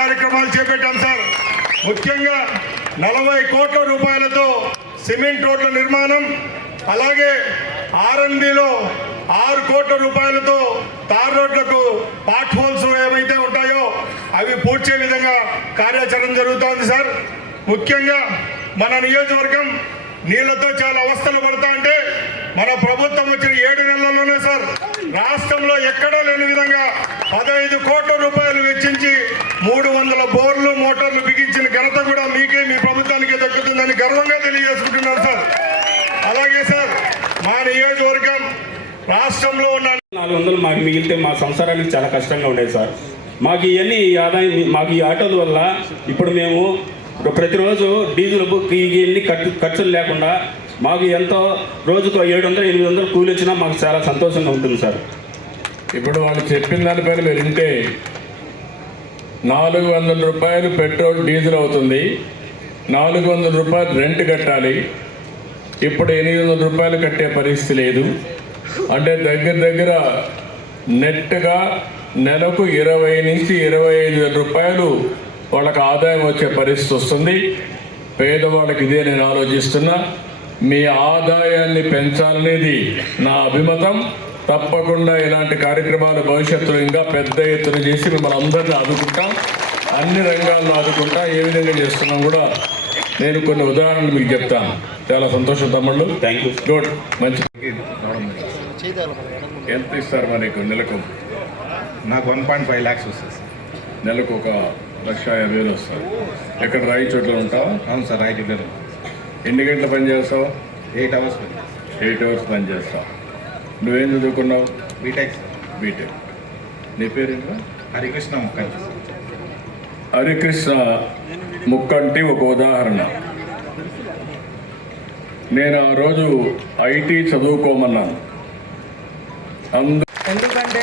కార్యక్రమాలు చేపట్టాం సార్. ముఖ్యంగా నలభై కోట్ల రూపాయలతో సిమెంట్ రోడ్ల నిర్మాణం అలాగే ఆర్ఎన్బిలో ఆరు కోట్ల రూపాయలతో తార్ రోడ్లకు పాట్ హోల్స్ ఏమైతే ఉంటాయో అవి పూడ్చే విధంగా కార్యాచరణ జరుగుతోంది సార్. ముఖ్యంగా మన నియోజకవర్గం నీళ్ళతో చాలా అవస్థలు పడతా అంటే మన ప్రభుత్వం వచ్చిన ఏడు నెలల్లోనే సార్ రాష్ట్రంలో ఎక్కడా లేని విధంగా పదహైదు కోట్ల రూపాయలు వెచ్చించి మూడు వందల బోర్లు మోటార్లు బిగించిన ఘనత కూడా మీకే మీ ప్రభుత్వానికి దక్కుతుందని గర్వంగా తెలియజేసుకుంటున్నాను సార్. అలాగే సార్ మా నియోజకవర్గం రాష్ట్రంలో ఉన్న నాలుగు వందలు మాకు మిగిలితే మా సంసారానికి చాలా కష్టంగా ఉండేది సార్. మాకు ఇవన్నీ ఈ ఆదాయం మాకు ఈ ఆటోల వల్ల ఇప్పుడు మేము ప్రతిరోజు డీజిల్ బుక్ ఇవన్నీ ఖర్చు ఖర్చులు లేకుండా మాకు ఎంతో రోజుకు ఏడు వందలు ఎనిమిది వందలు కూలి వచ్చినా మాకు చాలా సంతోషంగా ఉంటుంది సార్. ఇప్పుడు వాళ్ళు చెప్పిన దానిపైన మీరు వింటే నాలుగు వందల రూపాయలు పెట్రోల్ డీజిల్ అవుతుంది. నాలుగు వందల రూపాయలు రెంట్ కట్టాలి. ఇప్పుడు ఎనిమిది వందల రూపాయలు కట్టే పరిస్థితి లేదు. అంటే దగ్గర దగ్గర నెట్గా నెలకు ఇరవై నుంచి ఇరవై ఐదు వేల రూపాయలు వాళ్ళకి ఆదాయం వచ్చే పరిస్థితి వస్తుంది. పేదవాళ్ళకి ఇదే నేను ఆలోచిస్తున్నా. మీ ఆదాయాన్ని పెంచాలనేది నా అభిమతం. తప్పకుండా ఇలాంటి కార్యక్రమాలు భవిష్యత్తులో ఇంకా పెద్ద ఎత్తున చేసి మిమ్మల్ని అందరినీ ఆదుకుంటాం. అన్ని రంగాల్లో ఆదుకుంటా. ఏ విధంగా చేస్తున్నాం కూడా నేను కొన్ని ఉదాహరణలు మీకు చెప్తాను. చాలా సంతోషం తమ్ముళ్ళు. థ్యాంక్ యూ గుడ్ మంచి ఎంత ఇస్తారు మనకు నెలకు? నాకు వన్ పాయింట్ ఫైవ్ ల్యాక్స్ వస్తుంది సార్. నెలకు ఒక లక్ష యాభై వేలు వస్తుంది. ఎక్కడ రాయి చోట్ల ఉంటావా? అవును సార్ రైట్ ఇద్దరు ఎన్ని గంటలు పని చేస్తావు? ఎయిట్ అవర్స్ ఎయిట్ అవర్స్ పని చేస్తావు. నువ్వేం చదువుకున్నావు? బీటెక్. బీటెక్. నీ పేరేంటా హరికృష్ణ ముఖర్జీ. హరికృష్ణ ముక్కంటి ఒక ఉదాహరణ. నేను ఆ రోజు ఐటీ చదువుకోమన్నాను. అందు ఎందుకంటే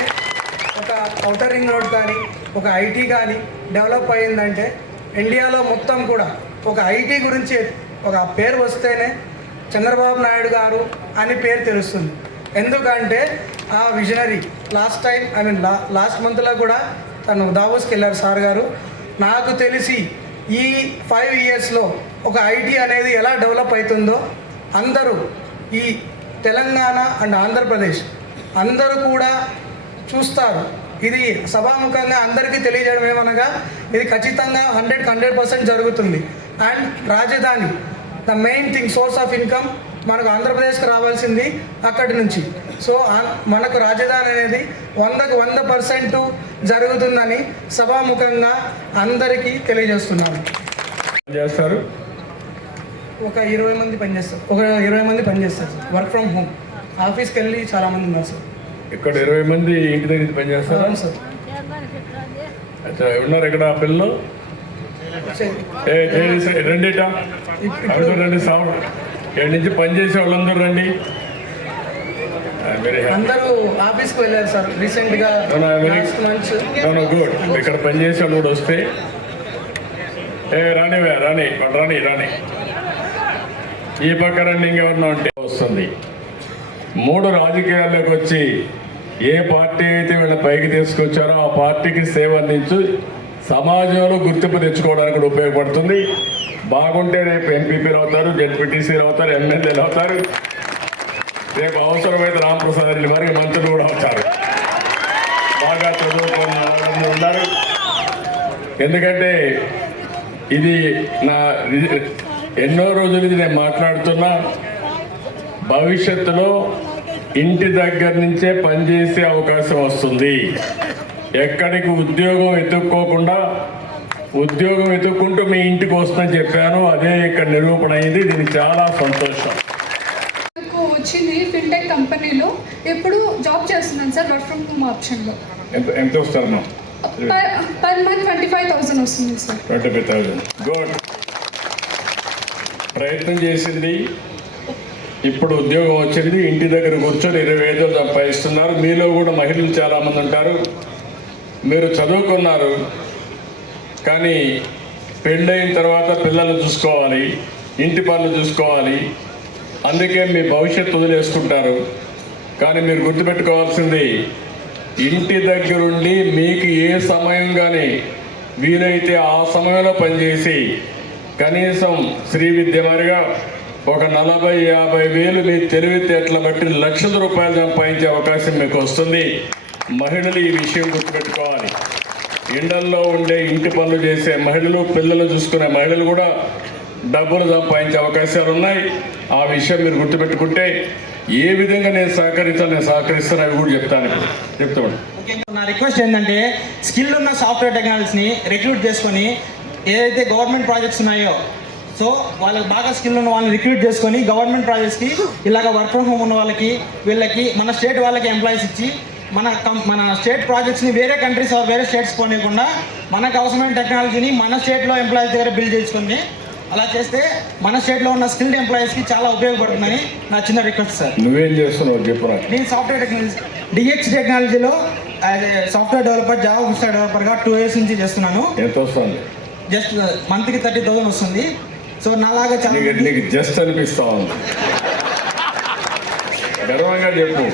ఒక ఔటర్ రింగ్ రోడ్ కానీ ఒక ఐటీ కానీ డెవలప్ అయ్యిందంటే ఇండియాలో మొత్తం కూడా ఒక ఐటీ గురించి ఒక పేరు వస్తేనే చంద్రబాబు నాయుడు గారు అని పేరు తెలుస్తుంది. ఎందుకంటే ఆ visionary last time I mean law last మంత్లో కూడా తను దావోస్కి వెళ్ళారు సార్ గారు. నాకు తెలిసి ఈ ఫైవ్ ఇయర్స్లో ఒక ఐటీ అనేది ఎలా డెవలప్ అవుతుందో అందరూ ఈ తెలంగాణ అండ్ ఆంధ్రప్రదేశ్ అందరూ కూడా చూస్తారు. ఇది సభాముఖంగా అందరికీ తెలియజేయడం ఏమనగా ఇది ఖచ్చితంగా హండ్రెడ్ హండ్రెడ్ పర్సెంట్ జరుగుతుంది. అండ్ రాజధాని the main thing source of income మనకు ఆంధ్రప్రదేశ్కి రావాల్సింది అక్కడి నుంచి. సో మనకు రాజధాని అనేది వందకు వంద పర్సెంట్ జరుగుతుందని సభాముఖంగా అందరికీ తెలియజేస్తున్నాను చేస్తారు. ఒక ఇరవై మంది పనిచేస్తారు. ఒక ఇరవై మంది పనిచేస్తారు. సార్ వర్క్ ఫ్రమ్ హోమ్ ఆఫీస్కి వెళ్ళి చాలా మంది ఉన్నారు సార్. ఇక్కడ ఇరవై మంది ఇంటి దగ్గర పని చేస్తారా అవును సార్. ఉన్నారు ఇక్కడ పిల్లలు? ఏ లేడీస్ రండి సాగు ఏడు నుంచి పని చేసే వాళ్ళందరూ రండి. అందరూ ఆఫీస్కి వెళ్ళారు సార్. రీసెంట్గా గుడ్ ఇక్కడ పని చేసే వాళ్ళు కూడా వస్తే. ఏ రాని ఇక్కడ రాని రాని ఈ పక్క రండి ఇంకెవరినో ఉంటే వస్తుంది. మూడు రాజకీయాల్లోకి వచ్చి ఏ పార్టీ అయితే వీళ్ళ పైకి తీసుకొచ్చారో ఆ పార్టీకి సేవ అందించు. సమాజంలో గుర్తింపు తెచ్చుకోవడానికి కూడా ఉపయోగపడుతుంది. బాగుంటే రేపు ఎంపీపీలు అవుతారు జడ్పీటీసీలు అవుతారు ఎమ్మెల్యేలు అవుతారు. రేపు అవసరమైతే రామప్రసాద్ రెడ్డి వారికి మంత్రులు కూడా అవుతారు. బాగా చదువుకున్న వాళ్ళందరూ ఉన్నారు. ఎందుకంటే ఇది నా ఎన్నో రోజులు ఇది నేను మాట్లాడుతున్నా. భవిష్యత్తులో ఇంటి దగ్గర నుంచే పనిచేసే అవకాశం వస్తుంది. ఎక్కడికి ఉద్యోగం ఎత్తుక్కోకుండా ఉద్యోగం ఎత్తుక్కుంటూ మీ ఇంటికి వస్తుందని చెప్పాను. అదే ఇక్కడ నిరూపణ అయింది. దీనికి చాలా సంతోషం. వచ్చింది ఫిన్టెక్ కంపెనీలో. ఇప్పుడు జాబ్ చేస్తున్నాను సార్ వర్క్ ఫ్రమ్ హోమ్ ఆప్షన్లో ఎంత ఎంత వస్తారు per per month twenty five thousand వస్తుంది sir. Twenty five thousand good ప్రయత్నం చేసింది. ఇప్పుడు ఉద్యోగం వచ్చింది. ఇంటి దగ్గర కూర్చొని ఇరవై ఐదు సంపాదిస్తున్నారు. మీలో కూడా మహిళలు చాలామంది ఉంటారు. మీరు చదువుకున్నారు కానీ పెళ్ళైన తర్వాత పిల్లలు చూసుకోవాలి ఇంటి పనులు చూసుకోవాలి అందుకే మీ భవిష్యత్తు వదిలేసుకుంటారు. కానీ మీరు గుర్తుపెట్టుకోవాల్సింది ఇంటి దగ్గరుండి మీకు ఏ సమయం కానీ వీలైతే ఆ సమయంలో పనిచేసి కనీసం శ్రీ విద్య ఒక నలభై యాభై వేలు మీ తెలివితేటల బట్టి లక్షల రూపాయలు సంపాదించే అవకాశం మీకు వస్తుంది. మహిళలు ఈ విషయం గుర్తుపెట్టుకోవాలి. ఎండల్లో ఉండే ఇంటి పనులు చేసే మహిళలు పిల్లలు చూసుకునే మహిళలు కూడా డబ్బులు సంపాదించే అవకాశాలు ఉన్నాయి. ఆ విషయం మీరు గుర్తుపెట్టుకుంటే ఏ విధంగా నేను సహకరించాలి నేను సహకరిస్తాను అవి కూడా చెప్తాను చెప్తాను నా రిక్వెస్ట్ ఏంటంటే స్కిల్ ఉన్న సాఫ్ట్వేర్ టెక్నాలజీని రిక్రూట్ చేసుకొని ఏదైతే గవర్నమెంట్ ప్రాజెక్ట్స్ ఉన్నాయో సో వాళ్ళకి బాగా స్కిల్ ఉన్న వాళ్ళని రిక్రూట్ చేసుకొని గవర్నమెంట్ ప్రాజెక్ట్స్కి ఇలాగ వర్క్ ఫ్రమ్ హోమ్ ఉన్న వాళ్ళకి వీళ్ళకి మన స్టేట్ వాళ్ళకి ఎంప్లాయీస్ ఇచ్చి మన కం మన స్టేట్ ప్రాజెక్ట్స్ని వేరే కంట్రీస్ ఆర్ వేరే స్టేట్స్ పోనీయకుండా మనకు అవసరమైన టెక్నాలజీని మన స్టేట్లో ఎంప్లాయీస్ దగ్గర బిల్డ్ చేసుకొని అలా చేస్తే మన స్టేట్లో ఉన్న స్కిల్డ్ ఎంప్లాయీస్కి చాలా ఉపయోగపడుతుందని నా చిన్న రిక్వెస్ట్ సార్. నువ్వేం చేస్తున్నావు చెప్పు నేను సాఫ్ట్వేర్ టెక్నాలజీ డిహెచ్ టెక్నాలజీలో సాఫ్ట్వేర్ డెవలపర్ జావా ఫుల్ డెవలపర్గా టూ ఇయర్స్ నుంచి చేస్తున్నాను. ఎంత వస్తుంది జస్ట్ మంత్కి థర్టీ థౌసండ్ వస్తుంది. సో నాలాగా చాలా నీకు జస్ట్ అనిపిస్తా ఉంది. గర్వంగా చెప్పు.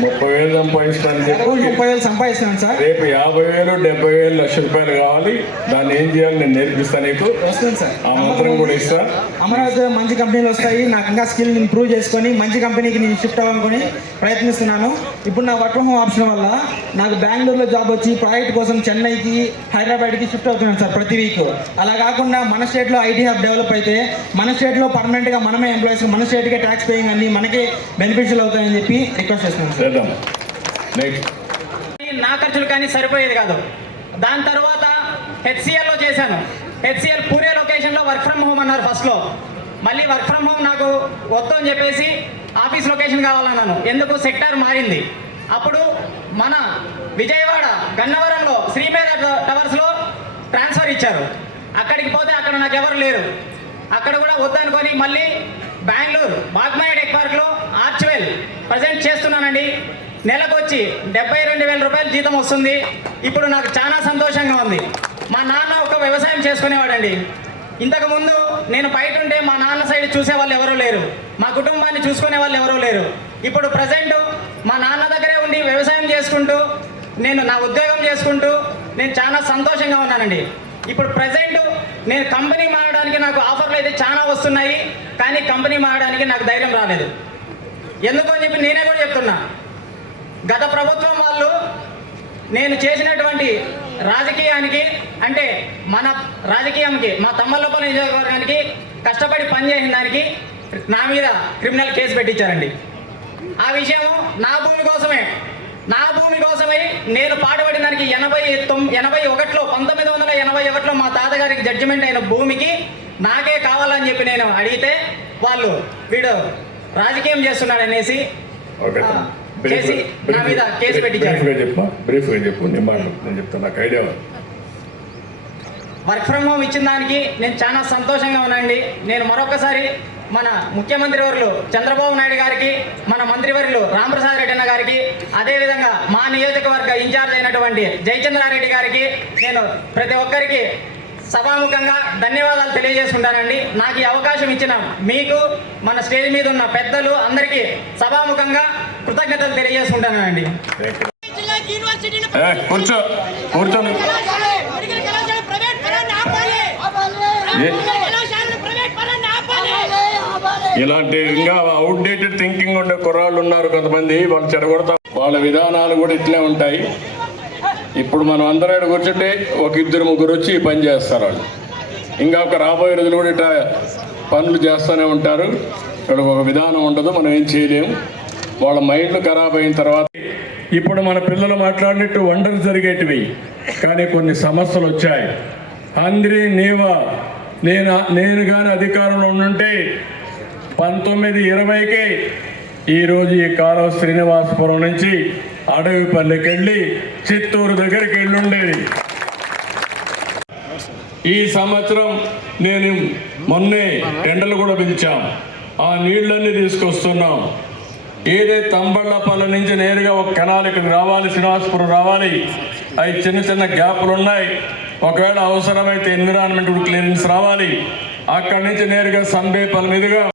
ముప్పై వేలు సంపాదిస్తానని చెప్పు. ముప్పై వేలు సంపాదిస్తున్నాను సార్? రేపు యాభై వేలు డెబ్బై వేలు లక్ష రూపాయలు కావాలి. దాన్ని ఏం చేయాలి? నేను నేర్పిస్తాను నీకు. వస్తుంది సార్. ఆ మాత్రం కూడా ఇస్తా. అమరావతిలో మంచి కంపెనీలు వస్తాయి. నాకు ఇంకా స్కిల్ ఇంప్రూవ్ చేసుకొని మంచి కంపెనీకి నేను షిఫ్ట్ అవ్వాలనుకొని ప్రయత్నిస్తున్నాను. ఇప్పుడు నా వర్క్ ఫ్రమ్ హోమ్ ఆప్షన్ వల్ల నాకు బెంగళూరులో జాబ్ వచ్చి ప్రాజెక్ట్ కోసం చెన్నైకి హైదరాబాద్కి షిఫ్ట్ అవుతున్నాను సార్ ప్రతి వీక్ అలా కాకుండా మన స్టేట్లో ఐటీ హబ్ డెవలప్ అయితే మన స్టేట్లో పర్మనెంట్గా మనమే ఎంప్లాయీస్ మన స్టేట్కే ట్యాక్స్ పేయింగ్ అన్ని మనకే బెనిఫిషియల్ అవుతాయని చెప్పి రిక్వెస్ట్ చేస్తున్నాను సార్. చేద్దాం. నెక్స్ట్ నా ఖర్చులు కానీ సరిపోయేది కాదు. దాని తర్వాత హెచ్సిఎల్లో చేశాను. హెచ్సిఎల్ పూణే లొకేషన్లో వర్క్ ఫ్రమ్ హోమ్ అన్నారు ఫస్ట్లో మళ్ళీ వర్క్ ఫ్రమ్ హోమ్ నాకు వద్దు అని చెప్పేసి ఆఫీస్ లొకేషన్ కావాలన్నాను. ఎందుకు? సెక్టార్ మారింది. అప్పుడు మన విజయవాడ గన్నవరంలో శ్రీపేద టవర్స్లో ట్రాన్స్ఫర్ ఇచ్చారు. అక్కడికి పోతే అక్కడ నాకు ఎవరు లేరు. అక్కడ కూడా వద్దనుకొని మళ్ళీ బెంగళూరు బాగ్మాయ ప్రజెంట్ చేస్తున్నానండి. నెలకు వచ్చి డెబ్బై రెండు వేల రూపాయలు జీతం వస్తుంది. ఇప్పుడు నాకు చాలా సంతోషంగా ఉంది. మా నాన్న ఒక వ్యవసాయం చేసుకునేవాడండి. ఇంతకుముందు నేను బయట ఉంటే మా నాన్న సైడ్ చూసే వాళ్ళు ఎవరూ లేరు. మా కుటుంబాన్ని చూసుకునే వాళ్ళు ఎవరూ లేరు. ఇప్పుడు ప్రజెంట్ మా నాన్న దగ్గరే ఉండి వ్యవసాయం చేసుకుంటూ నేను నా ఉద్యోగం చేసుకుంటూ నేను చాలా సంతోషంగా ఉన్నానండి. ఇప్పుడు ప్రజెంట్ నేను కంపెనీ మారడానికి నాకు ఆఫర్లు అయితే చాలా వస్తున్నాయి. కానీ కంపెనీ మారడానికి నాకు ధైర్యం రాలేదు. ఎందుకు అని చెప్పి నేనే కూడా చెప్తున్నా. గత ప్రభుత్వం వాళ్ళు నేను చేసినటువంటి రాజకీయానికి అంటే మన రాజకీయంకి మా తమ్మలపల్లి నియోజకవర్గానికి కష్టపడి పనిచేసిన దానికి నా మీద క్రిమినల్ కేసు పెట్టించారండి. ఆ విషయం నా భూమి కోసమే. నా భూమి కోసమై నేను పాటుపడిన దానికి ఎనభై తొమ్ ఎనభై ఒకటిలో పంతొమ్మిది వందల ఎనభై ఒకటిలో మా తాతగారికి జడ్జిమెంట్ అయిన భూమికి నాకే కావాలని చెప్పి నేను అడిగితే వాళ్ళు వీడు రాజకీయం చేస్తున్నాడు అనేసి చేసి నా మీద కేసు పెట్టించారు బ్రీఫ్గా చెప్పు బ్రీఫ్గా చెప్పు నీ మాట నేను చెప్తాను నాకు ఐడియా ఉంది. వర్క్ ఫ్రమ్ హోమ్ ఇచ్చిన దానికి నేను చాలా సంతోషంగా ఉన్నానండి నేను మరొకసారి మన ముఖ్యమంత్రి వర్యులు చంద్రబాబు నాయుడు గారికి మన మంత్రివర్యులు రామప్రసాద్ రెడ్డి అన్న గారికి అదేవిధంగా మా నియోజకవర్గ ఇన్ఛార్జ్ అయినటువంటి జయచంద్రారెడ్డి గారికి నేను ప్రతి ఒక్కరికి సభాముఖంగా ధన్యవాదాలు తెలియజేసుకుంటానండి. నాకు ఈ అవకాశం ఇచ్చిన మీకు మన స్టేజ్ మీద ఉన్న పెద్దలు అందరికీ సభాముఖంగా కృతజ్ఞతలు తెలియజేసుకుంటానండి. కూర్చో కూర్చోని ఇలాంటి ఇంకా అవుట్డేటెడ్ థింకింగ్ ఉండే కుర్రాళ్ళు ఉన్నారు కొంతమంది వాళ్ళు చెడగొడతాం వాళ్ళ విధానాలు కూడా ఇట్లే ఉంటాయి. ఇప్పుడు మనం అందరం కూర్చుంటే ఒక ఇద్దరు ముగ్గురు వచ్చి పని చేస్తారు వాళ్ళు. ఇంకా ఒక రాబోయే రోజులు కూడా ఇట్లా పనులు చేస్తూనే ఉంటారు. ఇక్కడ ఒక విధానం ఉండదు మనం ఏం చేయలేము. వాళ్ళ మైండ్లు ఖరాబ్ అయిన తర్వాత ఇప్పుడు మన పిల్లలు మాట్లాడినట్టు వండర్లు జరిగేటివి కానీ కొన్ని సమస్యలు వచ్చాయి. అంద్రి నీవా నేను నేను కానీ అధికారంలో ఉండుంటే పంతొమ్మిది ఇరవైకే ఈరోజు ఈ కాలువ శ్రీనివాసపురం నుంచి అడవిపల్లికి వెళ్ళి చిత్తూరు దగ్గరికి వెళ్ళుండేది ఈ సంవత్సరం నేను మొన్నే ఎండలు కూడా పిలిచాం ఆ నీళ్ళన్నీ తీసుకొస్తున్నాం. ఏదైతే తంబళ్ళపల్లి నుంచి నేరుగా ఒక కెనాల్ ఇక్కడికి రావాలి శ్రీనివాసపురం రావాలి. అవి చిన్న చిన్న గ్యాపులు ఉన్నాయి ఒకవేళ అవసరమైతే ఎన్విరాన్మెంట్ క్లియరెన్స్ రావాలి. అక్కడి నుంచి నేరుగా సంబేపల్లి మీదుగా